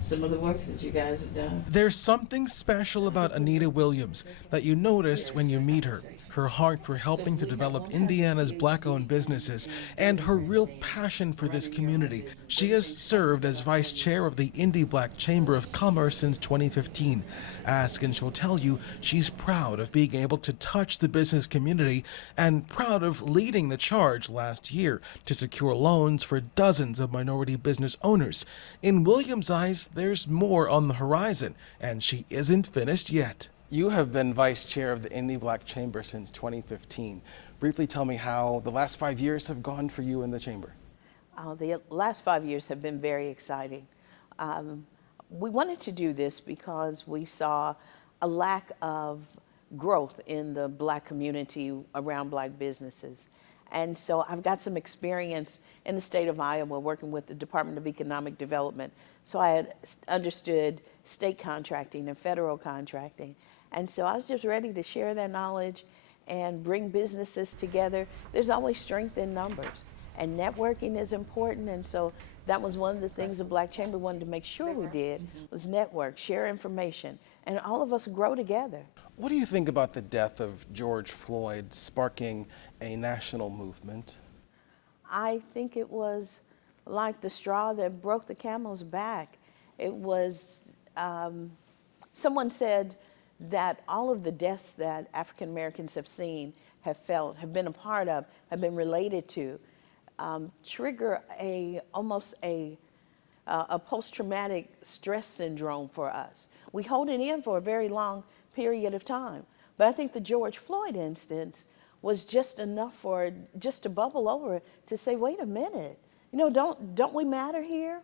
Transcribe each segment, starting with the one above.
some of the work that you guys have done. There's something special about Anita Williams that you notice when you meet her. Her heart for helping to develop Indiana's black-owned businesses and her real passion for this community. She has served as vice chair of the Indy Black Chamber of Commerce since 2015. Ask and she'll tell you she's proud of being able to touch the business community and proud of leading the charge last year to secure loans for dozens of minority business owners. In Williams' eyes, there's more on the horizon, and she isn't finished yet. You have been vice chair of the Indy Black Chamber since 2015. Briefly tell me how the last 5 years have gone for you in the chamber. The last 5 years have been very exciting. We wanted to do this because we saw a lack of growth in the black community around black businesses. And so I've got some experience in the state of Iowa working with the Department of Economic Development. So I had understood state contracting and federal contracting. And so I was just ready to share that knowledge and bring businesses together. There's always strength in numbers, and networking is important. And so that was one of the things the Black Chamber wanted to make sure we did, was network, share information, and all of us grow together. What do you think about the death of George Floyd sparking a national movement? I think it was like the straw that broke the camel's back. It was, someone said that all of the deaths that African Americans have seen, have felt, have been a part of, have been related to, trigger almost a post-traumatic stress syndrome for us. We hold it in for a very long period of time. But I think the George Floyd instance was just enough for it just to bubble over to say, wait a minute, you know, don't we matter here?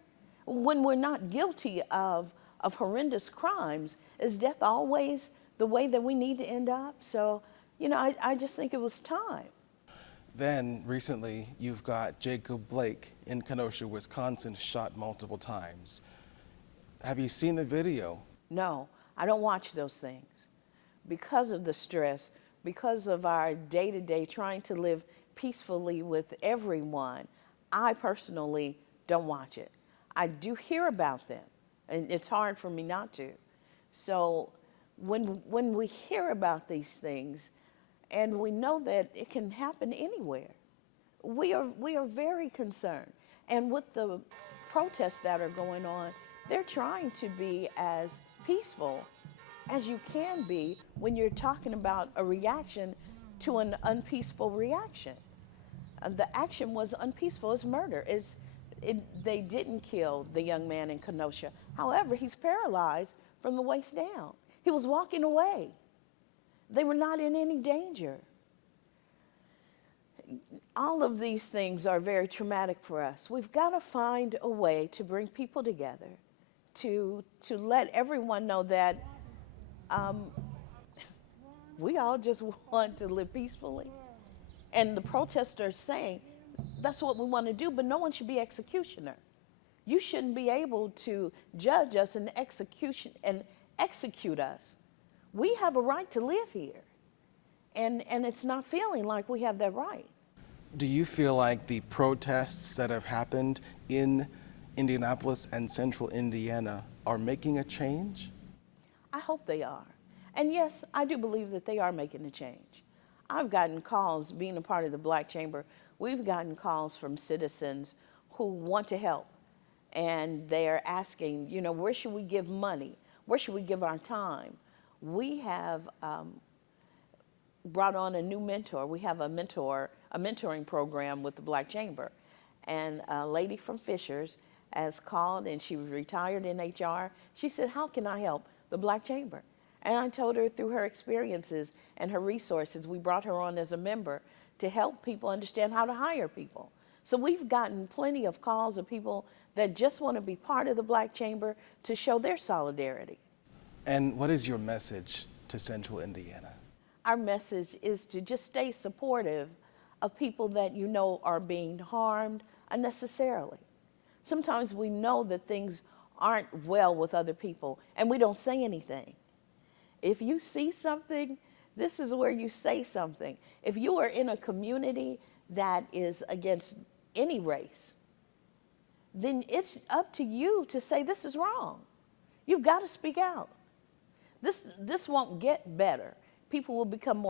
When we're not guilty of horrendous crimes, is death always the way that we need to end up? So, you know, I just think it was time. Then recently you've got Jacob Blake in Kenosha, Wisconsin, shot multiple times. Have you seen the video? No, I don't watch those things. Because of the stress, because of our day-to-day trying to live peacefully with everyone, I personally don't watch it. I do hear about them, and it's hard for me not to. So when we hear about these things, and we know that it can happen anywhere, we are very concerned. And with the protests that are going on, they're trying to be as peaceful as you can be when you're talking about a reaction to an unpeaceful reaction. The action was unpeaceful, it's murder. They didn't kill the young man in Kenosha. However, he's paralyzed from the waist down. He was walking away. They were not in any danger. All of these things are very traumatic for us. We've got to find a way to bring people together, to let everyone know that we all just want to live peacefully. And the protesters saying, that's what we want to do, but no one should be executioner. You shouldn't be able to judge us and execute us. We have a right to live here, and it's not feeling like we have that right. Do you feel like the protests that have happened in Indianapolis and central Indiana are making a change? I hope they are. And yes, I do believe that they are making a change. I've gotten calls, being a part of the Black Chamber, we've gotten calls from citizens who want to help. And they're asking, you know, where should we give money? Where should we give our time? We have brought on a new mentor. We have a mentoring program with the Black Chamber. And a lady from Fishers has called, and she was retired in HR. She said, how can I help the Black Chamber? And I told her through her experiences and her resources, we brought her on as a member to help people understand how to hire people. So we've gotten plenty of calls of people that just want to be part of the Black Chamber to show their solidarity. And what is your message to central Indiana? Our message is to just stay supportive of people that you know are being harmed unnecessarily. Sometimes we know that things aren't well with other people and we don't say anything. If you see something, this is where you say something. If you are in a community that is against any race, then it's up to you to say this is wrong. You've got to speak out. This won't get better. People will become more